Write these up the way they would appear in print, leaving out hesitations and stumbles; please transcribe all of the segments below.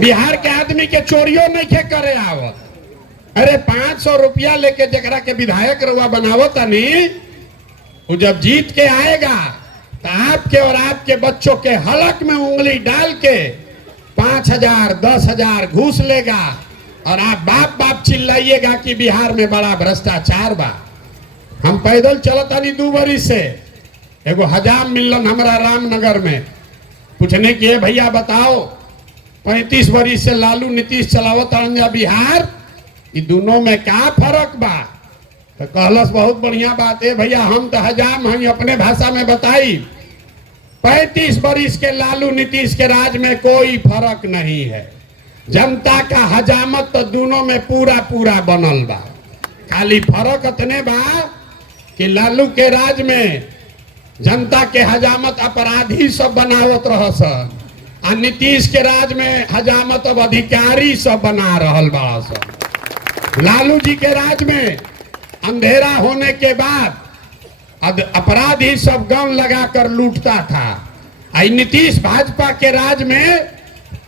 बिहार के आदमी के चोरियों नहीं के करे आवत। अरे 500 रुपया लेके जकरा के विधायक रुआ बनावत नहीं, वो जब जीत के आएगा तो आपके और आपके बच्चों के हलक में उंगली डाल के 5,000 10,000 घूस लेगा और आप बाप बाप चिल्लाइएगा कि बिहार में बड़ा भ्रष्टाचार बा। हम पैदल चलता नहीं 2 बरिस से, एगो हजाम मिलन हमारा रामनगर में, पूछने की भैया बताओ 35 बरिस से लालू नीतीश चलावत रंजा बिहार, ये दोनों में क्या फर्क बा? तो कहलस बहुत बढ़िया बात है भैया, हम तो हजाम हैं, अपने भाषा में बताई 35 बरिस के लालू नीतीश के राज में कोई फर्क नहीं है। जनता का हजामत तो दोनों में पूरा पूरा बनल बा। खाली फर्क इतने बा कि लालू के राज में जनता के हजामत अपराधी सब बनावत रहस, और नीतीश के राज में हजामत अब अधिकारी सब बना रहल बा सब। लालू जी के राज में अंधेरा होने के बाद अपराधी सब गन लगाकर लूटता था, नीतीश भाजपा के राज में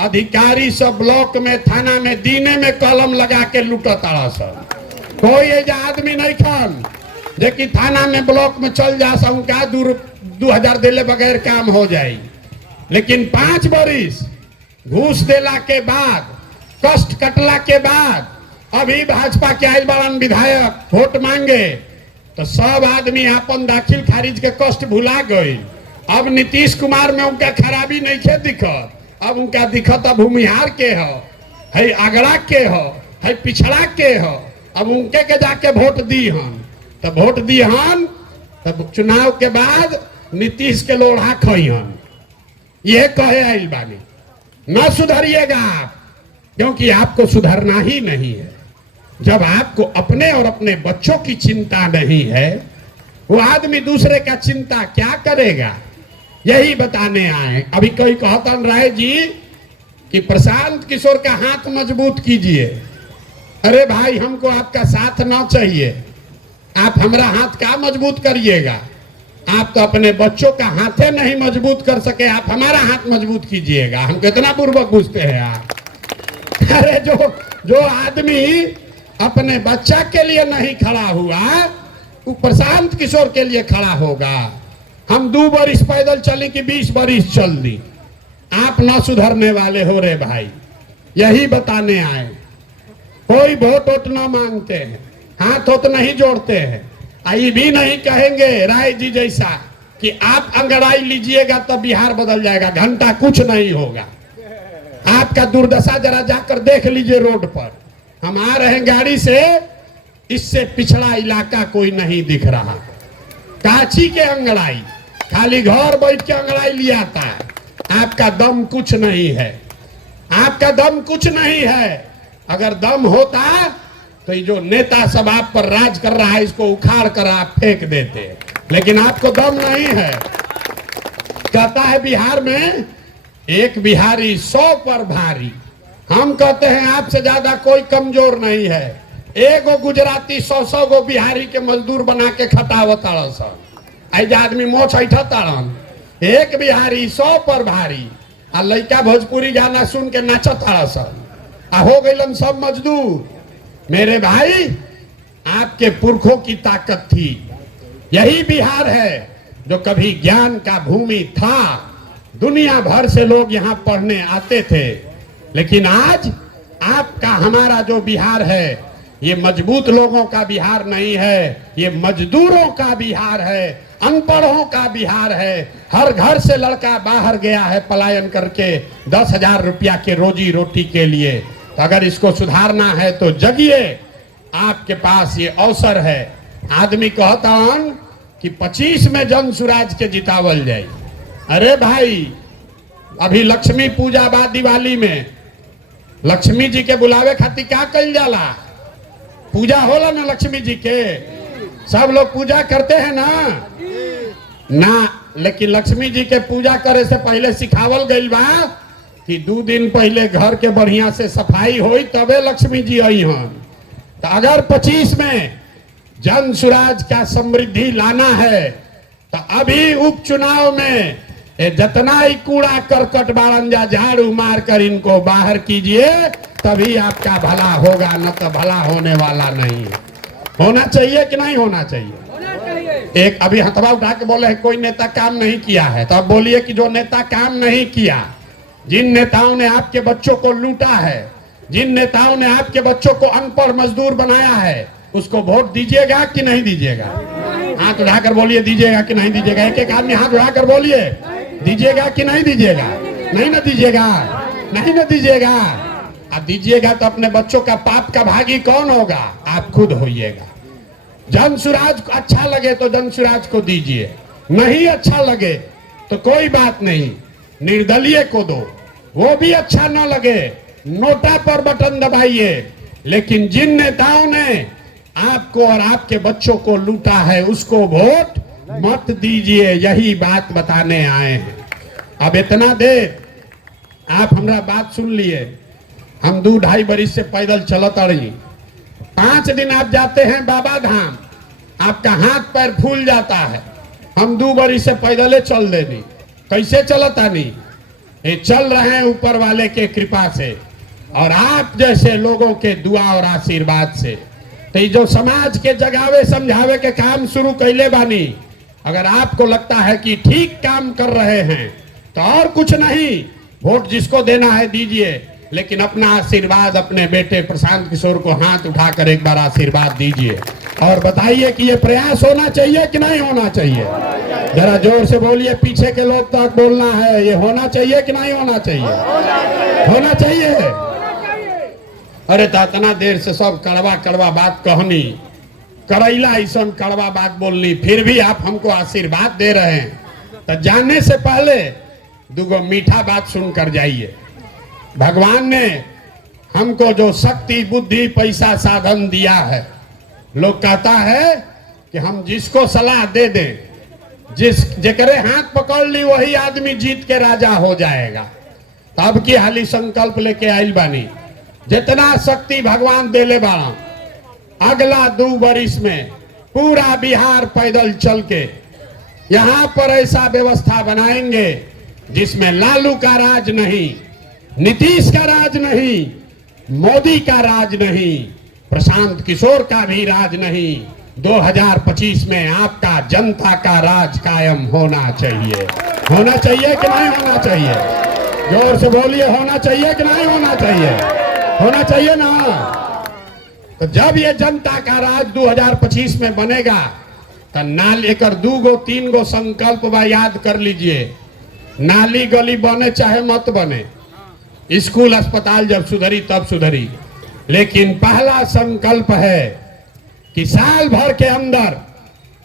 अधिकारी सब ब्लॉक में थाना में दीने में कलम लगा के लूटता सब। कोई ऐसा आदमी नहीं खान जे कि थाना में ब्लॉक में चल जा उनका 2,000 दिले बगैर काम हो जाए। लेकिन 5 बरिस घूस देला के बाद, कष्ट कटला के बाद अभी भाजपा के आयल बड़न विधायक वोट मांगे तो सब आदमी अपन दाखिल खारिज के कष्ट भुला गए। अब नीतीश कुमार में उनका खराबी नहीं खे दिखत, अब उनका दिखत भूमिहार के है अगड़ा के है पिछड़ा के हो। अब उनके के जाके वोट दी हन, तब वोट दी हन तब चुनाव के बाद नीतीश के लोढ़ा खइहन। यह कहे आइल बानी, न सुधरिएगा आप, क्योंकि आपको सुधरना ही नहीं है। जब आपको अपने और अपने बच्चों की चिंता नहीं है, वो आदमी दूसरे का चिंता क्या करेगा? यही बताने आए। अभी कोई कहता राय जी कि प्रशांत किशोर का हाथ मजबूत कीजिए। अरे भाई, हमको आपका साथ ना चाहिए, आप हमारा हाथ क्या मजबूत करिएगा? आप तो अपने बच्चों का हाथे नहीं मजबूत कर सके, आप हमारा हाथ मजबूत कीजिएगा। हम कितना पूर्वक पूछते हैं आप। अरे जो आदमी अपने बच्चा के लिए नहीं खड़ा हुआ, वो प्रशांत किशोर के लिए खड़ा होगा। हम 2 बरिस पैदल चले कि 20 बरिस चल दी, आप न सुधरने वाले हो रे भाई। यही बताने आए। कोई वोट वोट न मांगते हैं, हाथ वोट नहीं जोड़ते हैं, ये भी नहीं कहेंगे राय जी जैसा कि आप अंगड़ाई लीजिएगा तब बिहार बदल जाएगा। घंटा कुछ नहीं होगा। आपका दुर्दशा जरा जाकर देख लीजिए रोड पर। हम आ रहे हैं गाड़ी से, इससे पिछड़ा इलाका कोई नहीं दिख रहा। काची के अंगड़ाई, खाली घर बैठ के अंगड़ाई लिया था। आपका दम कुछ नहीं है, आपका दम कुछ नहीं है। अगर दम होता तो ये जो नेता सब आप पर राज कर रहा है, इसको उखाड़ कर आप फेंक देते, लेकिन आपको दम नहीं है। कहता है बिहार में एक बिहारी 100 पर भारी। हम कहते हैं आपसे ज्यादा कोई कमजोर नहीं है। एगो गुजराती 100 गो बिहारी के मजदूर बना के खटावत ऐज आदमी मोछ ऐठा ताड़न। एक बिहारी 100 पर भारी, आ लड़का भोजपुरी गाना सुन के नाचत आ हो गइलन सब मजदूर। मेरे भाई, आपके पुरखों की ताकत थी। यही बिहार है जो कभी ज्ञान का भूमि था। दुनिया भर से लोग यहाँ पढ़ने आते थे, लेकिन आज आपका हमारा जो बिहार है, ये मजबूत लोगों का बिहार नहीं है, ये मजदूरों का बिहार है, अनपढ़ों का बिहार है। हर घर से लड़का बाहर गया है पलायन करके 10,000 रुपया के रोजी रोटी के लिए। तो अगर इसको सुधारना है तो जगिए, आपके पास ये अवसर है। आदमी कहता हन कि 25 में जन सुराज के जितावल जाए। अरे भाई, अभी लक्ष्मी पूजा बाद दिवाली में लक्ष्मी जी के बुलावे खातिर क्या कल जाला? पूजा होला ना लक्ष्मी जी के, सब लोग पूजा करते हैं ना। लेकिन लक्ष्मी जी के पूजा करे से पहले सिखावल गइल बा कि 2 दिन पहले घर के बढ़िया से सफाई होई तबे लक्ष्मी जी आई हन। तो अगर 25 में जन सुराज का समृद्धि लाना है तो अभी उपचुनाव में ये जितना ही कूड़ा करकट बारंजा झाड़ू मार कर इनको बाहर कीजिए, तभी आपका भला होगा, न तो भला होने वाला नहीं है। होना चाहिए कि नहीं होना चाहिए? एक अभी हथवा उठा के बोले कोई नेता काम नहीं किया है, तो अब बोलिए कि जो नेता काम नहीं किया, जिन नेताओं ने आपके बच्चों को लूटा है, जिन नेताओं ने आपके बच्चों को अनपढ़ मजदूर बनाया है, उसको वोट दीजिएगा कि नहीं दीजिएगा? हाथ उठाकर बोलिए दीजिएगा कि नहीं दीजिएगा। एक एक आदमी हाथ उठाकर बोलिए दीजिएगा कि नहीं दीजिएगा? नहीं ना दीजिएगा, नहीं ना दीजिएगा। अब दीजिएगा तो अपने बच्चों का पाप का भागी कौन होगा? आप खुद होइएगा। जन सुराज को अच्छा लगे तो जन सुराज को दीजिए, नहीं अच्छा लगे तो कोई बात नहीं, निर्दलीय को दो। वो भी अच्छा न लगे, नोटा पर बटन दबाइए। लेकिन जिन नेताओं ने आपको और आपके बच्चों को लूटा है, उसको वोट मत दीजिए। यही बात बताने आए हैं। अब इतना देर आप हमारा बात सुन लिए। हम 2-2.5 बरिस से पैदल चलत रही। 5 दिन आप जाते हैं बाबा धाम, आपका हाथ पैर फूल जाता है। हम 2 बरिस से पैदले चल देनी। कैसे चलता नहीं? ये चल रहे हैं ऊपर वाले के कृपा से और आप जैसे लोगों के दुआ और आशीर्वाद से। तो जो समाज के जगावे समझावे के काम शुरू कैले बानी, अगर आपको लगता है कि ठीक काम कर रहे हैं तो और कुछ नहीं, वोट जिसको देना है दीजिए, लेकिन अपना आशीर्वाद अपने बेटे प्रशांत किशोर को हाथ उठाकर एक बार आशीर्वाद दीजिए और बताइए कि ये प्रयास होना चाहिए कि नहीं होना चाहिए? जरा जोर से बोलिए, पीछे के लोग तक बोलना है, ये होना चाहिए कि नहीं होना चाहिए? होना चाहिए। अरे तो इतना देर से सब कड़वा कड़वा बात कहनी, करैला ऐसा कड़वा बात बोलनी, फिर भी आप हमको आशीर्वाद दे रहे हैं। तो जाने से पहले 2 मीठा बात सुनकर जाइए। भगवान ने हमको जो शक्ति बुद्धि पैसा साधन दिया है, लोग कहता है कि हम जिसको सलाह दे दें, जेकरे हाथ पकड़ ली वही आदमी जीत के राजा हो जाएगा। तब की हाली संकल्प लेके आइल बानी, जितना शक्ति भगवान देले बाड़ा, अगला 2 बरिस में पूरा बिहार पैदल चल के यहाँ पर ऐसा व्यवस्था बनाएंगे जिसमें लालू का राज नहीं, नीतीश का राज नहीं, मोदी का राज नहीं, प्रशांत किशोर का भी राज नहीं। 2025 में आपका जनता का राज कायम होना चाहिए। होना चाहिए कि नहीं होना चाहिए? जोर से बोलिए, होना चाहिए कि नहीं होना चाहिए? होना चाहिए ना। तो जब ये जनता का राज 2025 में बनेगा तो नाली एक 2-3 संकल्प बा, याद कर लीजिए। नाली गली बने चाहे मत बने, स्कूल अस्पताल जब सुधरी तब सुधरी, लेकिन पहला संकल्प है कि साल भर के अंदर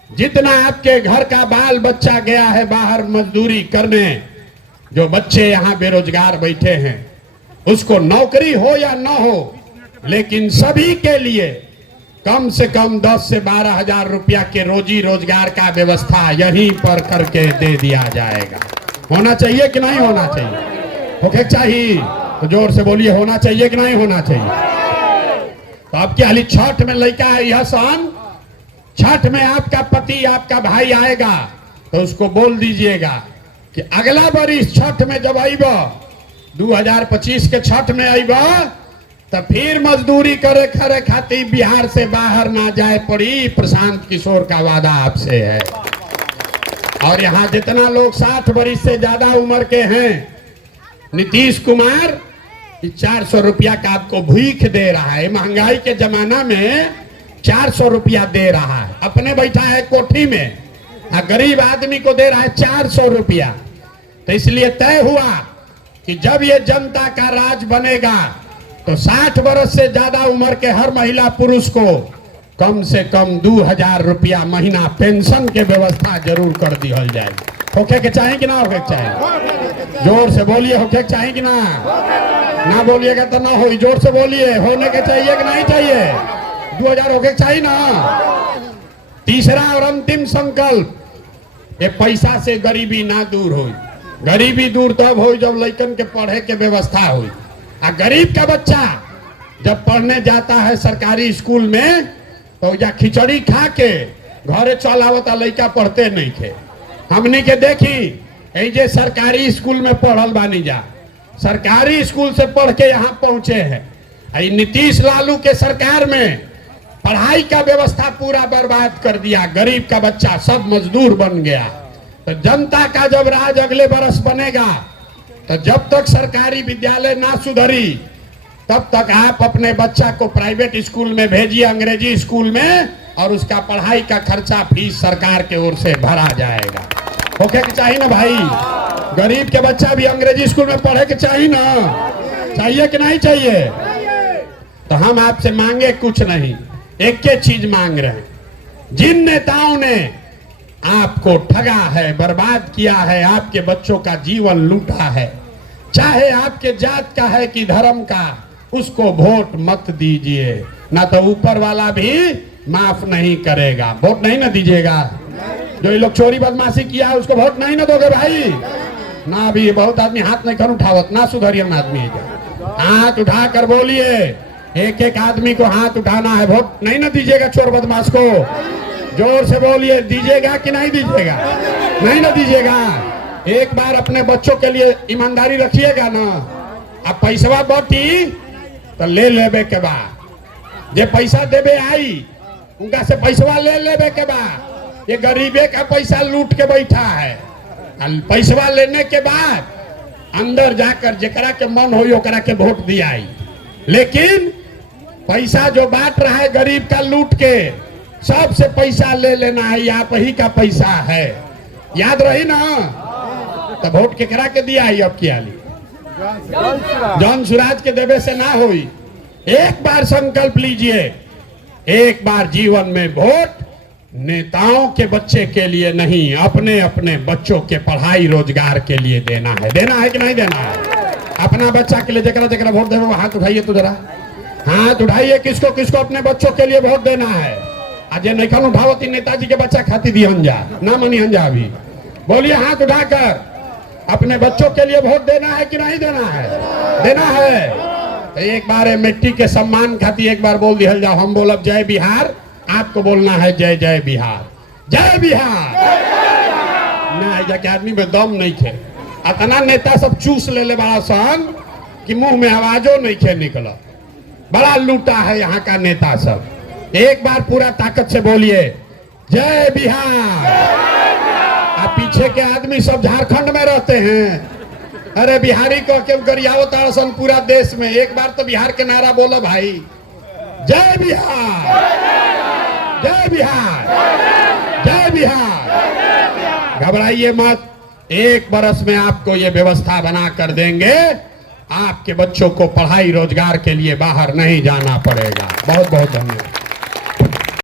जितना आपके घर का बाल बच्चा गया है बाहर मजदूरी करने, जो बच्चे यहाँ बेरोजगार बैठे हैं, उसको नौकरी हो या न हो, लेकिन सभी के लिए कम से कम 10 से 12 हजार रुपया के रोजी रोजगार का व्यवस्था यहीं पर करके दे दिया जाएगा। होना चाहिए कि नहीं होना चाहिए? होके चाहिए तो जोर से बोलिए, होना चाहिए कि नहीं होना चाहिए? तो आपकी हाली छठ में लड़का है, यह सन छठ में आपका पति आपका भाई आएगा तो उसको बोल दीजिएगा कि अगला बरिस छठ में जब आईबा 2025 के छठ में आईबा तो फिर मजदूरी करे खरे खातिर बिहार से बाहर ना जाए पड़ी। प्रशांत किशोर का वादा आपसे है। और यहाँ जितना लोग 60 बरिस से ज्यादा उम्र के हैं, नीतीश कुमार 400 रुपया का आपको भीख दे रहा है। महंगाई के जमाना में 400 रुपया दे रहा है, अपने बैठा है कोठी में, गरीब आदमी को दे रहा है 400 रुपया। तो इसलिए तय हुआ कि जब ये जनता का राज बनेगा तो 60 वर्ष से ज्यादा उम्र के हर महिला पुरुष को कम से कम 2000 रुपया महीना पेंशन के व्यवस्था जरूर कर दी जाएगी। होके के चाहे कि ना होके के चाहे? जोर से बोलिए, होके के चाहे कि ना? ना बोलिएगा तो ना हो। जोर से बोलिए, होने के चाहिए कि नहीं चाहिए? 2000 होके के चाहिए ना। तीसरा और अंतिम संकल्प, ये पैसा से गरीबी ना दूर हो। गरीबी दूर तब हो जब लड़कन के पढ़े के व्यवस्था हो। गरीब का बच्चा जब पढ़ने जाता है सरकारी स्कूल में तो या खिचड़ी खा के घरे चल आवता, लड़का पढ़ते नहीं थे। हमने के देखी जे सरकारी स्कूल में पढ़ल बानी जा, सरकारी स्कूल से पढ़ के यहाँ पहुंचे हैं। नीतीश लालू के सरकार में पढ़ाई का व्यवस्था पूरा बर्बाद कर दिया, गरीब का बच्चा सब मजदूर बन गया। तो जनता का जब राज अगले बरस बनेगा, तो जब तक सरकारी विद्यालय ना सुधरी तब तक आप अपने बच्चा को प्राइवेट स्कूल में भेजिए, अंग्रेजी स्कूल में, और उसका पढ़ाई का खर्चा फीस सरकार के ओर से भरा जाएगा। ओके कि चाहिए ना भाई? गरीब के बच्चा भी अंग्रेजी स्कूल में पढ़े के चाहिए ना? चाहिए कि नहीं चाहिए? तो हम आपसे मांगे कुछ नहीं, एक ही चीज मांग रहे हैं। जिन नेताओं ने आपको ठगा है, बर्बाद किया है, आपके बच्चों का जीवन लूटा है, चाहे आपके जात का है कि धर्म का, उसको वोट मत दीजिए, ना तो ऊपर वाला भी माफ नहीं करेगा। वोट नहीं ना दीजिएगा? जो ये लोग चोरी बदमाशी किया है उसको वोट नहीं ना दोगे भाई? ना भी बहुत आदमी हाथ नहीं कर उठावत, ना सुधरियन आदमी है। हाथ उठा कर बोलिए, एक एक आदमी को हाथ उठाना है। वोट नहीं ना दीजिएगा चोर बदमाश को? जोर से बोलिए, दीजिएगा कि नहीं दीजिएगा? नहीं ना दीजिएगा? एक बार अपने बच्चों के लिए ईमानदारी रखिएगा ना। अब पैसा बटी तो ले लेबे के बाद, जे पैसा देबे आई उनका से पैसा ले लेबे के बाद, ये गरीबे का पैसा लूट के बैठा है। पैसा लेने के बाद अंदर जाकर जेकरा के मन हो ओकरा के वोट दियाई। लेकिन पैसा जो बांट रहा है गरीब का लूट के, सबसे पैसा ले लेना है, आप ही का पैसा है, याद रही ना? तो वोट केकरा के दिया है? अब किया ली जन सुराज के देवे से ना होई। एक बार संकल्प लीजिए, एक बार जीवन में वोट नेताओं के बच्चे के लिए नहीं, अपने अपने बच्चों के पढ़ाई रोजगार के लिए देना है। देना है कि नहीं देना है? अपना बच्चा के लिए जरा जरा वोट देवे, हाथ उठाइए तो जरा हाथ उठाइए। किसको किसको अपने बच्चों के लिए वोट देना है? आज ये नहीं उठावती नेताजी के बच्चा खाती दी हंजा ना मनी हंजा। अभी बोलिए हाथ उठाकर, अपने बच्चों के लिए वोट देना है कि नहीं देना है? देना है। तो एक बार मिट्टी के सम्मान खाती एक बार बोल दिया जाओ। हम बोलब जय बिहार, आपको बोलना है जय जय बिहार, जय बिहार। ना जाके आदमी में दम नहीं थे। इतना नेता सब चूस ले बड़ा सन कि मुंह में आवाजों नहीं खे निकला। बड़ा लूटा है यहाँ का नेता सब। एक बार पूरा ताकत से बोलिए जय बिहार। आप पीछे के आदमी सब झारखंड में रहते हैं, अरे बिहारी को क्यों गरियावत तारसन पूरा देश में। एक बार तो बिहार के नारा बोलो भाई, जय बिहार, जय बिहार, जय बिहार। घबराइए मत, एक बरस में आपको ये व्यवस्था बना कर देंगे। आपके बच्चों को पढ़ाई रोजगार के लिए बाहर नहीं जाना पड़ेगा। बहुत बहुत धन्यवाद।